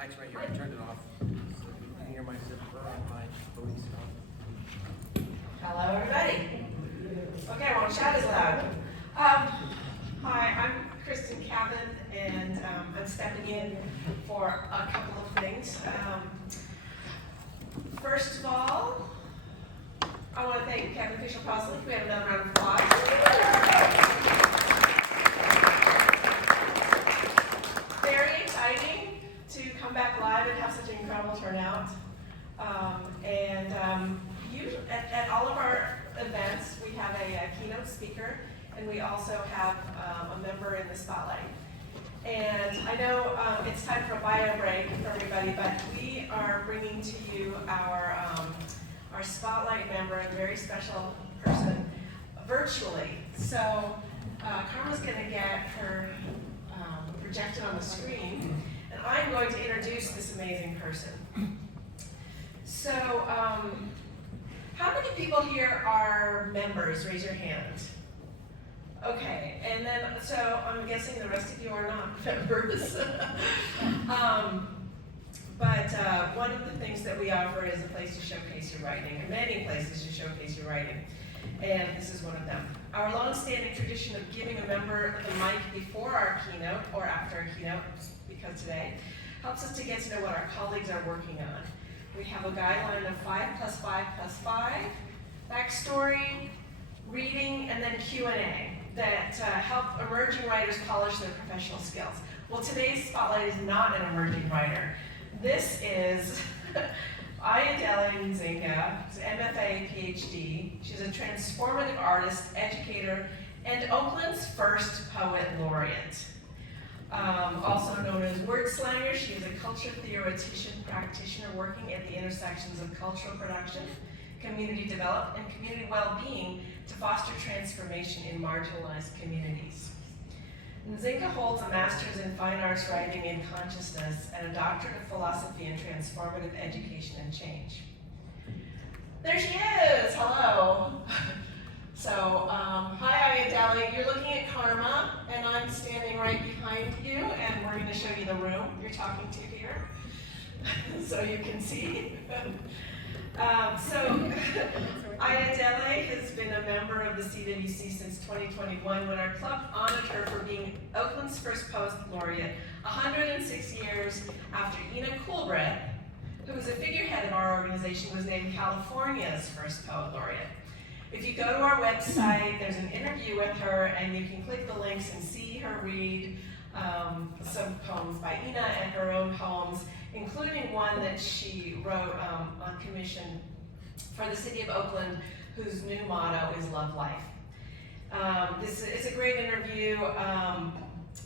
Mike's right here. I turned it off. So you can hear my zipper and my police stuff. Hello, everybody. Okay, I won't shout as loud. Hi, I'm Kristen Cabin, and I'm stepping in for a couple of things. First of all, I want to thank Kevin Fisher-Posley. We have another round of applause. Very exciting to come back live and have such an incredible turnout. At all of our events, we have a keynote speaker, and we also have a member in the spotlight. And I know it's time for a bio break for everybody, but we are bringing to you our spotlight member, a very special person, virtually. So Karma's going to get her projected on the screen, and I'm going to introduce this amazing person. So, how many people here are members? Raise your hand. Okay, and then, so I'm guessing the rest of you are not members. But one of the things that we offer is a place to showcase your writing, or many places to showcase your writing, and this is one of them. Our long-standing tradition of giving a member the mic before our keynote, or after our keynote, because today, helps us to get to know what our colleagues are working on. We have a guideline of 5+5+5, backstory, reading, and then Q&A that help emerging writers polish their professional skills. Well, today's spotlight is not an emerging writer. This is Ayodele Nzinga, who's an MFA, PhD. She's a transformative artist, educator, and Oakland's first Poet Laureate. Also known as Wordslanger, she is a culture theoretician practitioner working at the intersections of cultural production, community development, and community well-being to foster transformation in marginalized communities. Nzinga holds a master's in fine arts writing and consciousness and a doctorate of philosophy in transformative education and change. There she is, hello. So, hi Ayodele, you're looking at Karma, and I'm standing right behind you, and we're gonna show you the room you're talking to here, so you can see. Ayodele has been a member of the CWC since 2021, when our club honored her for being Oakland's first Poet Laureate, 106 years after inaugurates, who is a figurehead of our organization, was named California's first Poet Laureate. If you go to our website, there's an interview with her, and you can click the links and see her read some poems by Ina and her own poems, including one that she wrote on commission for the city of Oakland, whose new motto is Love Life. This is a great interview.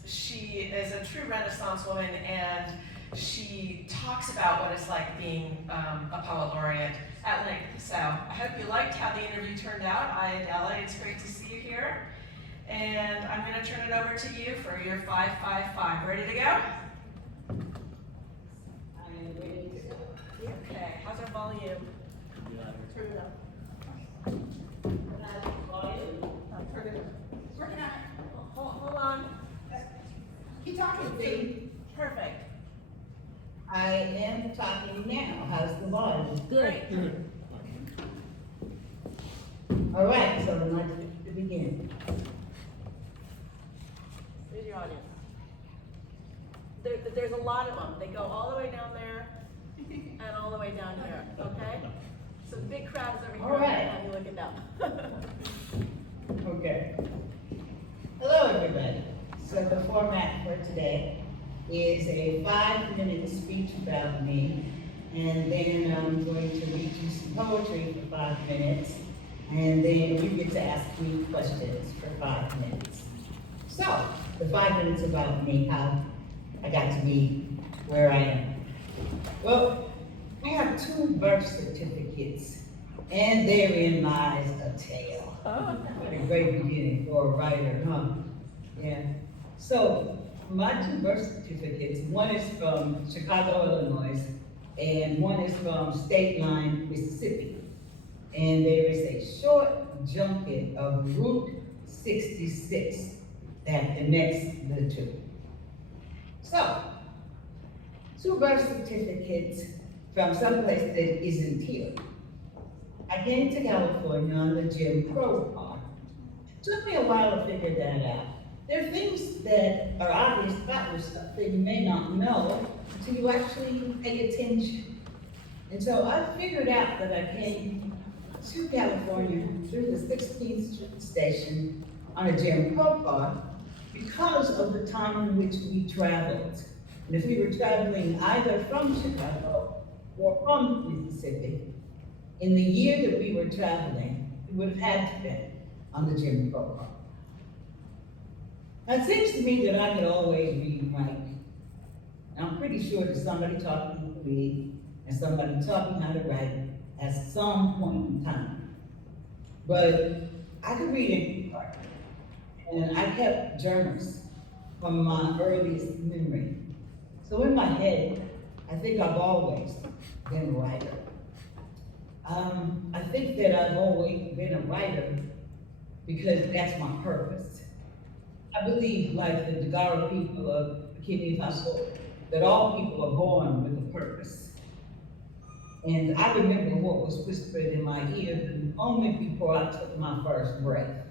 She is a true Renaissance woman, and she talks about what it's like being a Poet Laureate at length. So I hope you liked how the interview turned out. Ayodele, it's great to see you here. And I'm going to turn it over to you for your 5-5-5. Ready to go? I am ready to go. Okay, how's our volume? Turn it up. Volume. Turn it up. Working on it. Hold on. Keep talking, see? Perfect. I am talking now. How's the volume? Great. All right, so I'd like to begin. Here's your audience. There's a lot of them. They go all the way down there and all the way down here, okay? So the big crowd is over here. All right. And you look at them. Okay. Hello, everybody. So the format for today is a 5-minute speech about me, and then I'm going to read you some poetry for 5 minutes, and then you get to ask me questions for 5 minutes. So, the 5 minutes about me, how I got to be where I am. Well, I have 2 birth certificates, and therein lies a tale. What a great beginning for a writer, huh? Yeah. So, my 2 birth certificates, one is from Chicago, Illinois, and one is from State Line, Mississippi. And there is a short junket of Route 66 that connects the 2. So, 2 birth certificates from someplace that isn't here. I came to California on the Jim Crow part. It took me a while to figure that out. There are things that are obvious about yourself that you may not know until you actually pay attention. And so I figured out that I came to California through the 16th Station on a Jim Crow car because of the time in which we traveled. And if we were traveling either from Chicago or from Mississippi, in the year that we were traveling, we would have had to be on the Jim Crow car. Now, it seems to me that I could always read and write. And I'm pretty sure that somebody taught me to read and somebody taught me how to write at some point in time. But I could read and write. And I kept journals from my earliest memory. So in my head, I think I've always been a writer. I think that I've always been a writer because that's my purpose. I believe, like the Dagara people of Burkina Faso, that all people are born with a purpose. And I remember what was whispered in my ear the moment before I took my first breath.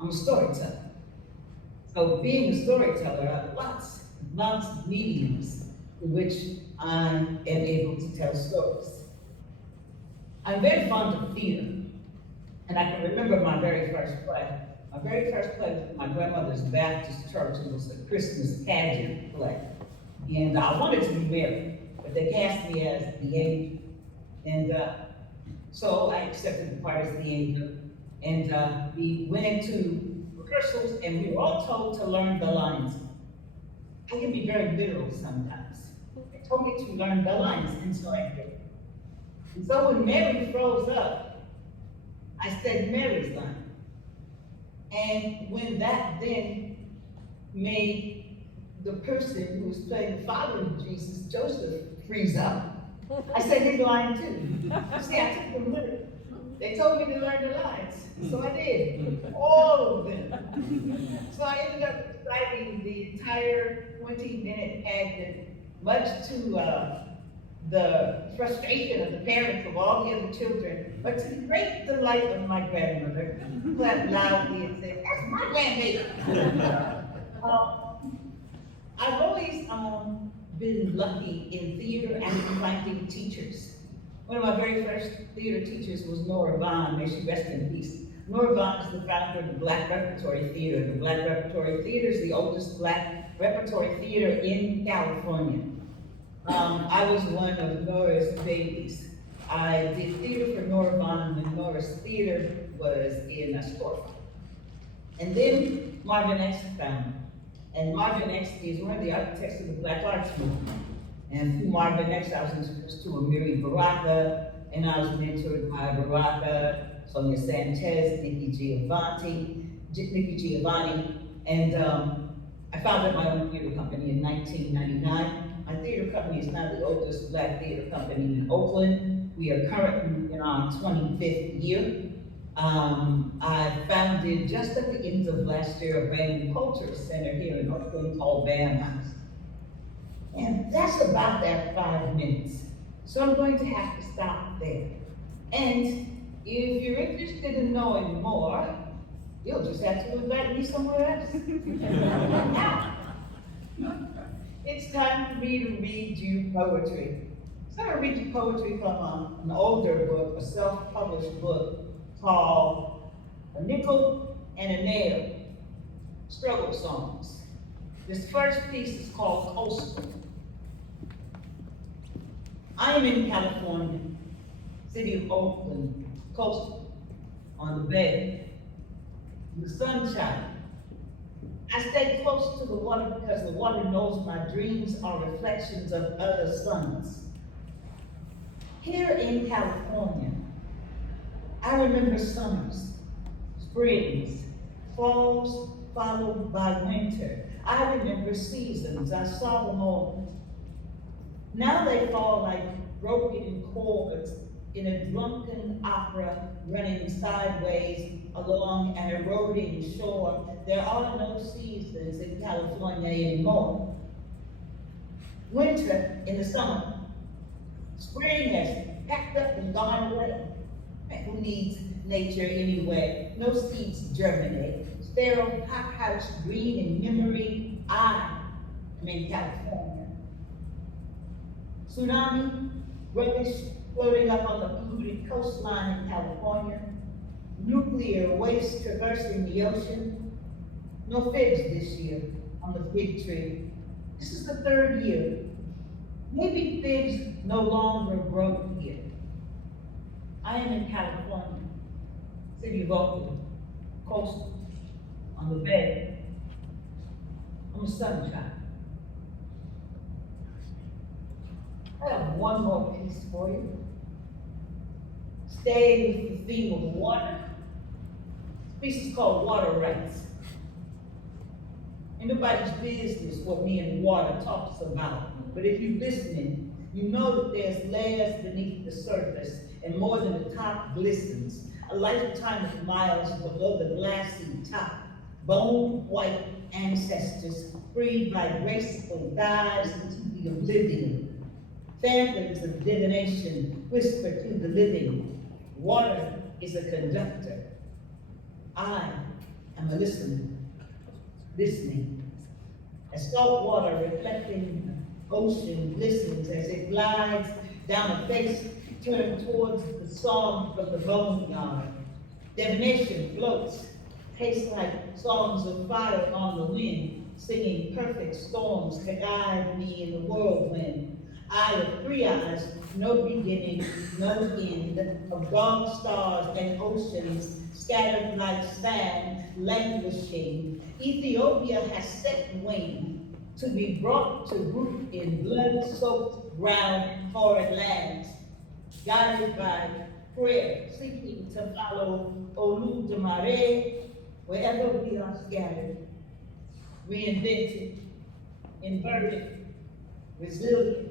I'm a storyteller. So being a storyteller, I have lots of mediums in which I am able to tell stories. I'm very fond of theater, and I can remember my very first play. My very first play was at my grandmother's Baptist church. It was a Christmas pageant play. And I wanted to be Mary, but they cast me as the angel. And so I accepted the part as the angel. And we went into rehearsals, and we were all told to learn the lines. I can be very literal sometimes. They told me to learn the lines, and so I did. And so when Mary froze up, I said Mary's line. And when that then made the person who was playing the father of Jesus, Joseph, freeze up, I said his line too. See, I took them literally. They told me to learn the lines, so I did, all of them. So I ended up reciting the entire 20-minute pageant, much to the frustration of the parents of all the other children, but to the great delight of my grandmother, who clapped loudly and said, "That's my grandbaby." I've always been lucky in theater and in finding teachers. One of my very first theater teachers was Nora Vaughn, may she rest in peace. Nora Vaughn is the founder of the Black Repertory Theater. The Black Repertory Theater is the oldest Black repertory theater in California. I was one of Nora's babies. I did theater for Nora Vaughn when Nora's theater was in a storefront. And then Marvin X found me. And Marvin X is one of the architects of the Black Arts Movement. And through Marvin X, I was introduced to Amiri Baraka, and I was mentored by Baraka, Sonia Sanchez, Nikki Giovanni, and I founded my own theater company in 1999. My theater company is now the oldest Black theater company in Oakland. We are currently in our 25th year. I founded just at the end of last year a brand new culture center here in Oakland called BAM House. And that's about that 5 minutes. So I'm going to have to stop there. And if you're interested in knowing more, you'll just have to invite me somewhere else. Now, it's time for me to read you poetry. So I'm going to read you poetry from an older book, a self-published book called A Nickel and a Nail, Struggle Songs. This first piece is called Coastal. I am in California, city of Oakland, coastal, on the bay, in the sunshine. I stay close to the water because the water knows my dreams are reflections of other suns. Here in California, I remember summers, springs, falls followed by winter. I remember seasons, I saw them all. Now they fall like broken chords in a drunken opera running sideways along an eroding shore. There are no seasons in California anymore. winter in the summer. Spring has packed up and gone away. And who needs nature anyway? No seeds germinate. Sterile hothouse green in memory. I am in California. Tsunami, rubbish floating up on the polluted coastline in California. Nuclear waste traversing the ocean. No figs this year on the fig tree. This is the third year. Maybe figs no longer grow here. I am in California, city of Oakland, coastal, on the bay. I'm a sunshine. I have one more piece for you. Staying with the theme of water. This piece is called Water Rights. Ain't nobody's business what me and water talks about. But if you're listening, you know that there's layers beneath the surface and more than the top glistens. A lifetime of miles below the glassy top. Bone white ancestors freed by graceful dives into the oblivion. Phantoms of divination whisper to the living. Water is a conductor. I am a listener. Listening. As salt water reflecting ocean glistens as it glides down a face turned towards the song from the boneyard. Divination floats, tastes like songs of fire on the wind, singing perfect storms to guide me in the whirlwind. Eye of three eyes, no beginning, no end, of dark stars and oceans scattered like sand, languishing. Ethiopia has set wing to be brought to root in blood-soaked ground, foreign lands, guided by prayer, seeking to follow Oludumare wherever we are scattered, reinvented, inverted, resilient,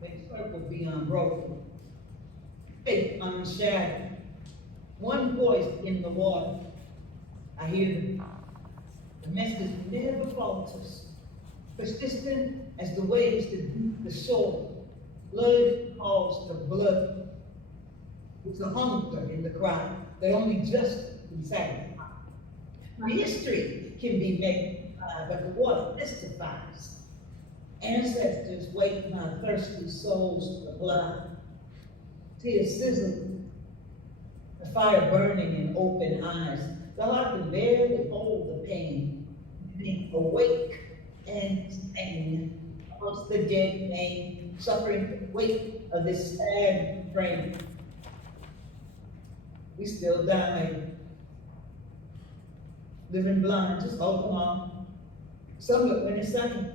make circle be unbroken, faith unshattered, one voice in the water. I hear them. The message never falters, persistent as the waves that beat the shore. Blood calls to blood. It's a hunger in the cry that only just can satisfy. My history can be magnified, but the water testifies. Ancestors wake my thirsty souls to the blood. Tears sizzling, the fire burning in open eyes. The heart can barely hold the pain. Being awake and sane amongst the dead pain, suffering the weight of this sad frame. We still die. Living blind, just hold on. Some look when it's sunny.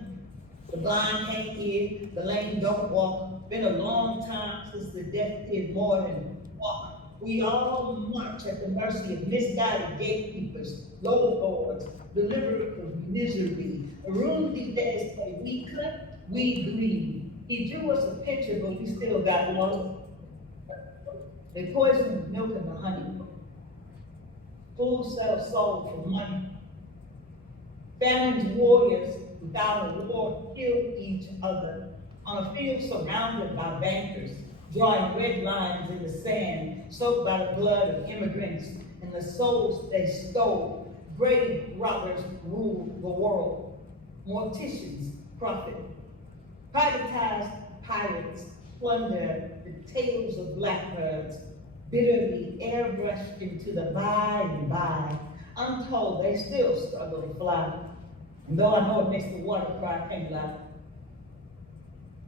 The blind can't hear, the lame don't walk. Been a long time since the deaf did more than walk. We all march at the mercy of misguided gatekeepers, low lords, deliverers of misery. Arundi days say we cut, we grieve. He drew us a picture, but we still got lost. They poisoned the milk and the honey. Fools sell soul for money. Famine's warriors without a war kill each other on a field surrounded by bankers, drawing red lines in the sand, soaked by the blood of immigrants and the souls they stole. Grave robbers rule the world. Morticians profit. Privatized pirates plunder the tails of blackbirds, bitterly airbrushed into the by and by. Untold, they still struggle to fly. And though I know it makes the water cry, I can't lie.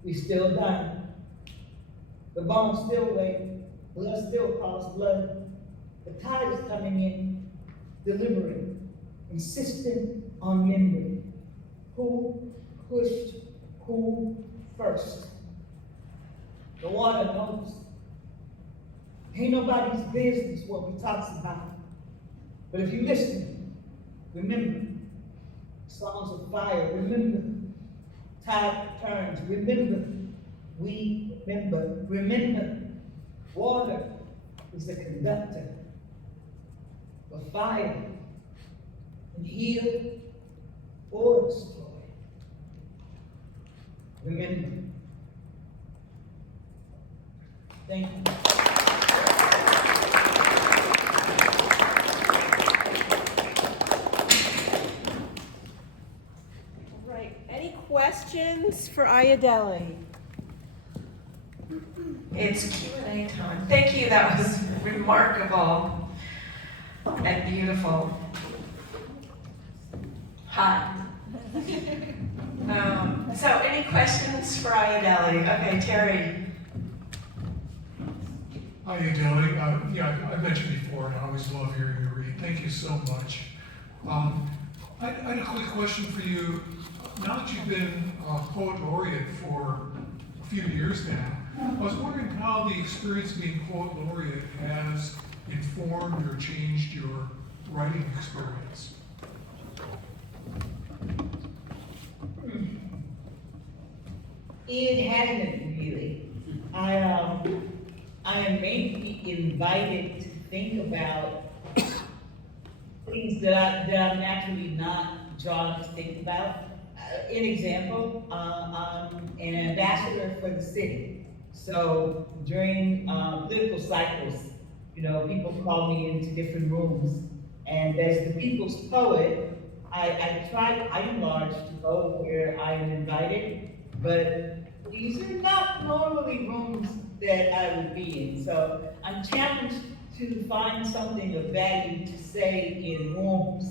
We still die. The bones still wait. Blood still calls blood. The tide is coming in, delivering, insistent on memory. Who pushed who first? The water knows. Ain't nobody's business what we talks about. But if you listen, remember. Songs of fire, remember. Tide turns, remember. We remember, remember. Water is a conductor of fire and heal or destroy. Remember. Thank you. Right, any questions for Ayodele? It's Q&A time. Thank you, that was remarkable and beautiful. Hi. So any questions for Ayodele? Okay, Terry. Ayodele, yeah, I mentioned before, and I always love hearing you read. Thank you so much. I had a quick question for you. Now that you've been Poet Laureate for a few years now, I was wondering how the experience of being Poet Laureate has informed or changed your writing experience. It hasn't really. I am mainly invited to think about things that I'm naturally not drawn to think about. An example, I'm an ambassador for the city. So during political cycles, you know, people call me into different rooms. And as the people's poet, I enlarge to go where I am invited, but these are not normally rooms that I would be in. So I'm challenged to find something of value to say in rooms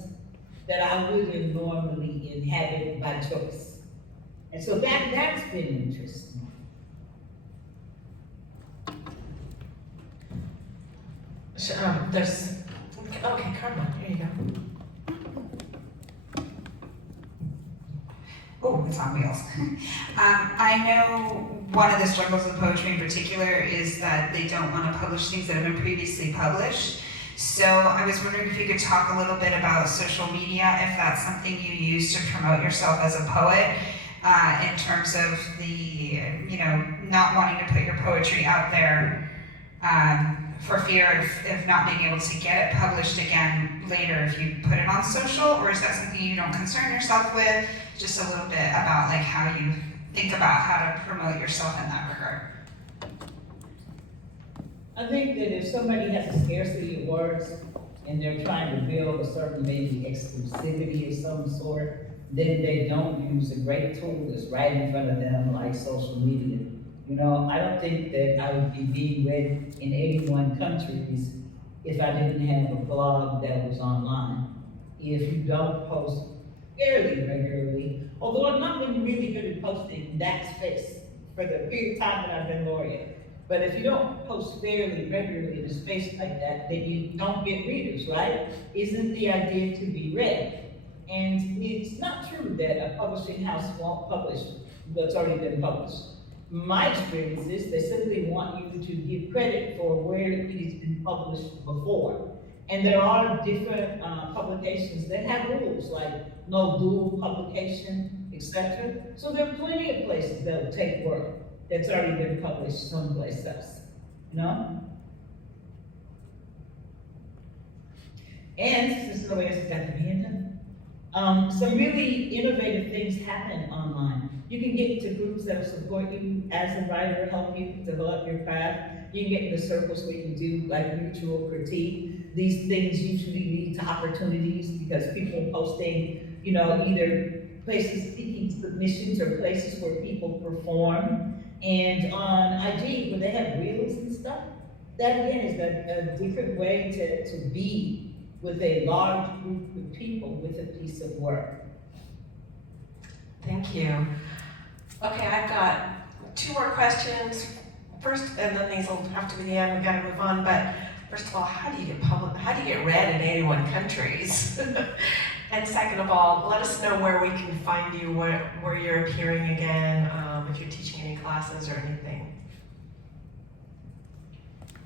that I wouldn't normally inhabit by choice. And so that's been interesting. Okay, Carmen, here you go. Oh, it's on wheels. I know one of the struggles with poetry in particular is that they don't want to publish things that have been previously published. So I was wondering if you could talk a little bit about social media, if that's something you use to promote yourself as a poet, in terms of the, you know, not wanting to put your poetry out there for fear of not being able to get it published again later if you put it on social, or is that something you don't concern yourself with? Just a little bit about like how you think about how to promote yourself in that regard. I think that if somebody has a scarcity of words and they're trying to build a certain maybe exclusivity of some sort, then they don't use a great tool that's right in front of them like social media. You know, I don't think that I would be being read in 81 countries if I didn't have a blog that was online. If you don't post fairly regularly, although I've not been really good at posting that space for the period of time that I've been laureate. But if you don't post fairly regularly in a space like that, then you don't get readers, right? Isn't the idea to be read? And it's not true that a publishing house won't publish what's already been published. My experience is they simply want you to give credit for where it has been published before. And there are different publications that have rules like no dual publication, etc. So there are plenty of places that will take work that's already been published someplace else, you know? And since nobody else has got the hand up, some really innovative things happen online. You can get into groups that will support you as a writer, help you develop your craft. You can get into circles where you can do like mutual critique. These things usually lead to opportunities because people are posting, you know, either places seeking submissions or places where people perform. And on IG, where they have reels and stuff, that again is a different way to be with a large group of people with a piece of work. Thank you. Okay, I've got two more questions. First, and then these will have to be the end, we've got to move on, but first of all, how do you get read in 81 countries? And second of all, let us know where we can find you, where you're appearing again, if you're teaching any classes or anything.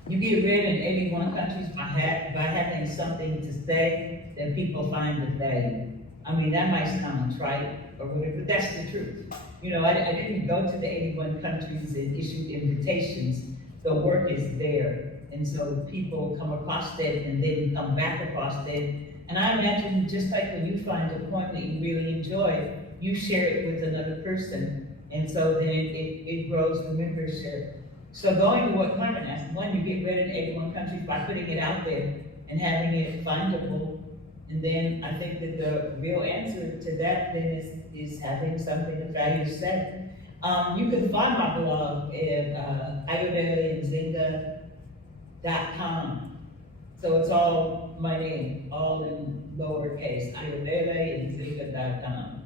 You get read in 81 countries by having something to say that people find of value. I mean, that might sound trite or whatever, but that's the truth. You know, I didn't go to the 81 countries and issue invitations. The work is there. And so people come across it and then come back across it. And I imagine just like when you find a poem that you really enjoy, you share it with another person. And so then it grows the membership. So going to what Carmen asked, one, you get ready in 81 countries by putting it out there and having it findable. And then I think that the real answer to that then is having something of value said. You can find my blog at Ayodele and Nzinga.com. So it's all my name, all in lowercase, Ayodele and Nzinga.com.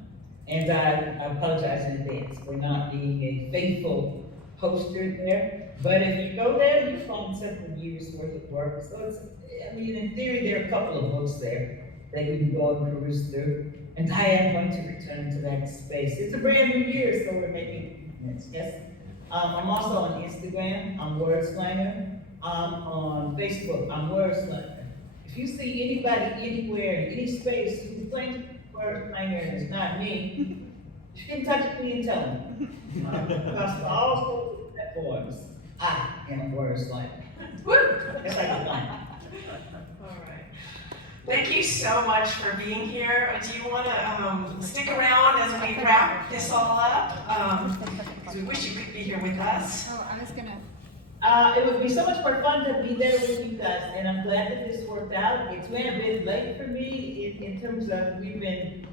And I apologize in advance for not being a faithful poster there. But if you go there, you find several years worth of work. So it's, I mean, in theory, there are a couple of books there that you can go and peruse through. And I am going to return to that space. It's a brand new year, so we're making improvements, yes? I'm also on Instagram, I'm Wordslanger. On Facebook, I'm Wordslanger. If you see anybody anywhere in any space who's playing Wordslanger and it's not me, you can touch me and tell me. Because for all social platforms, I am Wordslanger. That's like a fun. All right. Thank you so much for being here. Do you want to stick around as we wrap this all up? Because we wish you could be here with us. Oh, I was gonna. It would be so much more fun to be there with you guys, and I'm glad that this worked out. It's been a bit late for me in terms of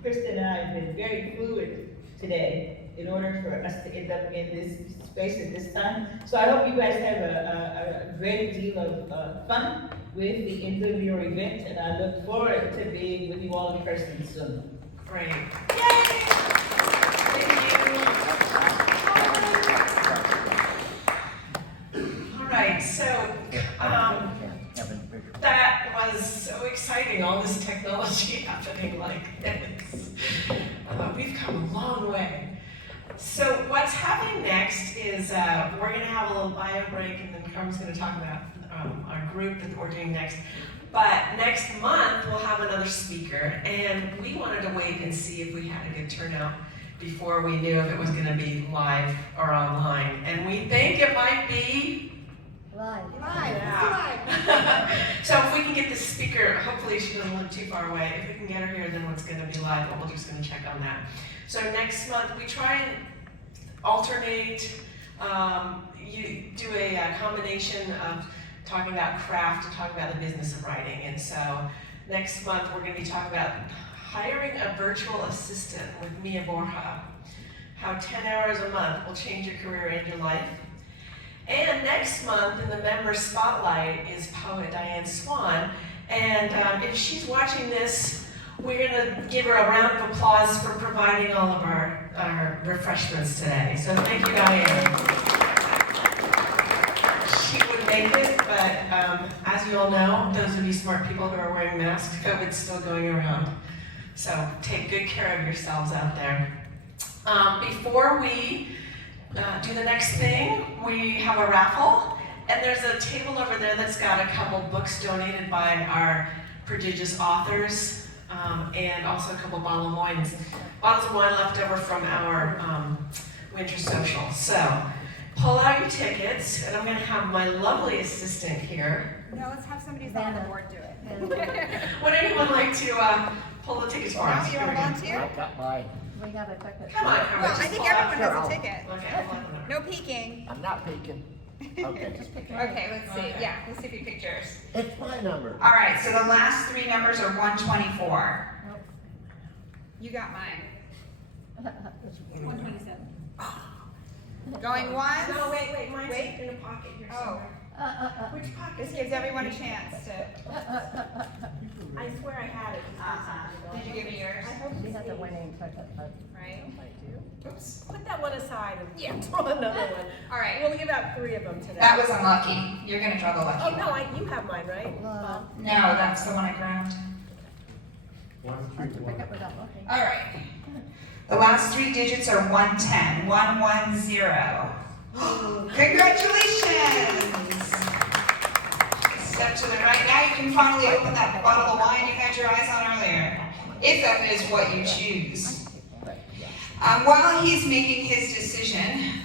Krista and I have been very fluid today in order for us to end up in this space at this time. So I hope you guys have a great deal of fun with the end of your event, and I look forward to being with you all in person soon. Great. Yay! Thank you. All right, so that was so exciting, all this technology happening like this. We've come a long way. So what's happening next is we're going to have a little bio break, and then Carmen's going to talk about our group that we're doing next. But next month we'll have another speaker, and we wanted to wait and see if we had a good turnout before we knew if it was going to be live or online. And we think it might be Live. yeah. So if we can get this speaker, hopefully she doesn't live too far away. If we can get her here, then it's going to be live, but we're just going to check on that. So next month we try and alternate. You do a combination of talking about craft and talking about the business of writing. And so next month we're going to be talking about hiring a virtual assistant with Mia Borja. How 10 hours a month will change your career and your life. And next month in the member spotlight is poet Diane Swan. And if she's watching this, we're going to give her a round of applause for providing all of our refreshments today. So thank you, Diane. She would make it, but as you all know, those of you smart people who are wearing masks, COVID's still going around. So take good care of yourselves out there. Before we do the next thing, we have a raffle, and there's a table over there that's got a couple books donated by our prodigious authors, and also a couple bottles of wine left over from our winter social. So pull out your tickets, and I'm going to have my lovely assistant here. No, let's have somebody who's on the board do it. Would anyone like to pull the tickets for us? You want to volunteer? I got mine. We got a ticket. Come on, Carmen. Well, I just think pull out. everyone has a ticket. Okay, No peeking. I'm not peeking. Okay, just pick it. Okay, let's see. Okay. Yeah, let's see if you pictures. It's my number. All right, so the last three numbers are 124. You got mine. 127. Going once. No, wait, mine's Wait. in a pocket here Oh. somewhere. Which pocket? This gives everyone a chance to. I swear I had it. Did you give me yours? I hope She you has a winning ticket, but Right. I do. Oops. Put that one aside and Yeah. draw another one. All right. We'll give out 3 of them today. That was unlucky. You're gonna draw the lucky Oh, no, one. you have mine, right? Well, No, that's the one I grabbed. hard to pick up without looking. All right. The last 3 digits are 110. 110. Congratulations! Step to the right. Now you can finally open that bottle of wine you had your eyes on earlier, if that is what you choose. While he's making his decision,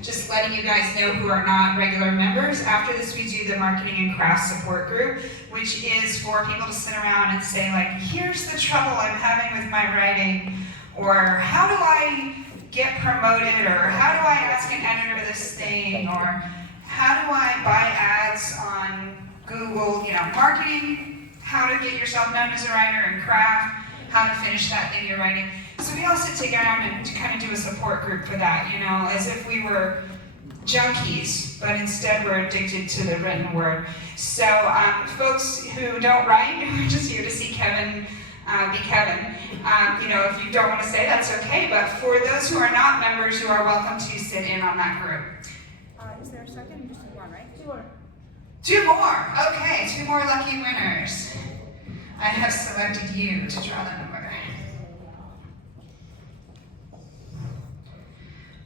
just letting you guys know who are not regular members, after this we do the marketing and craft support group, which is for people to sit around and say like, here's the trouble I'm having with my writing, or how do I get promoted, or how do I ask an editor this thing, or how do I buy ads on Google, marketing, how to get yourself known as a writer, and craft, how to finish that thing you're writing. So we all sit down and kind of do a support group for that, as if we were junkies, but instead we're addicted to the written word. So folks who don't write, we're just here to see Kevin be Kevin. If you don't want to say, that's okay, but for those who are not members, you are welcome to sit in on that group. Is there a second? Just one, right? Two more. Okay, 2 more lucky winners. I have selected you to draw the number.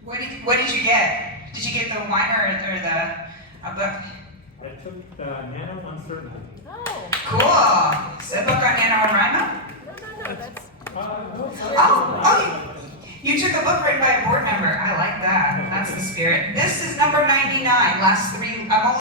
What did you get? Did you get the wine or a book? I took Nano Uncertainty. Oh, Cool. Is it a book on NaNoWriMo? no, that's. Oh, you took a book written by a board member. I like that. That's the spirit. This is number 99. Last 3. I'm only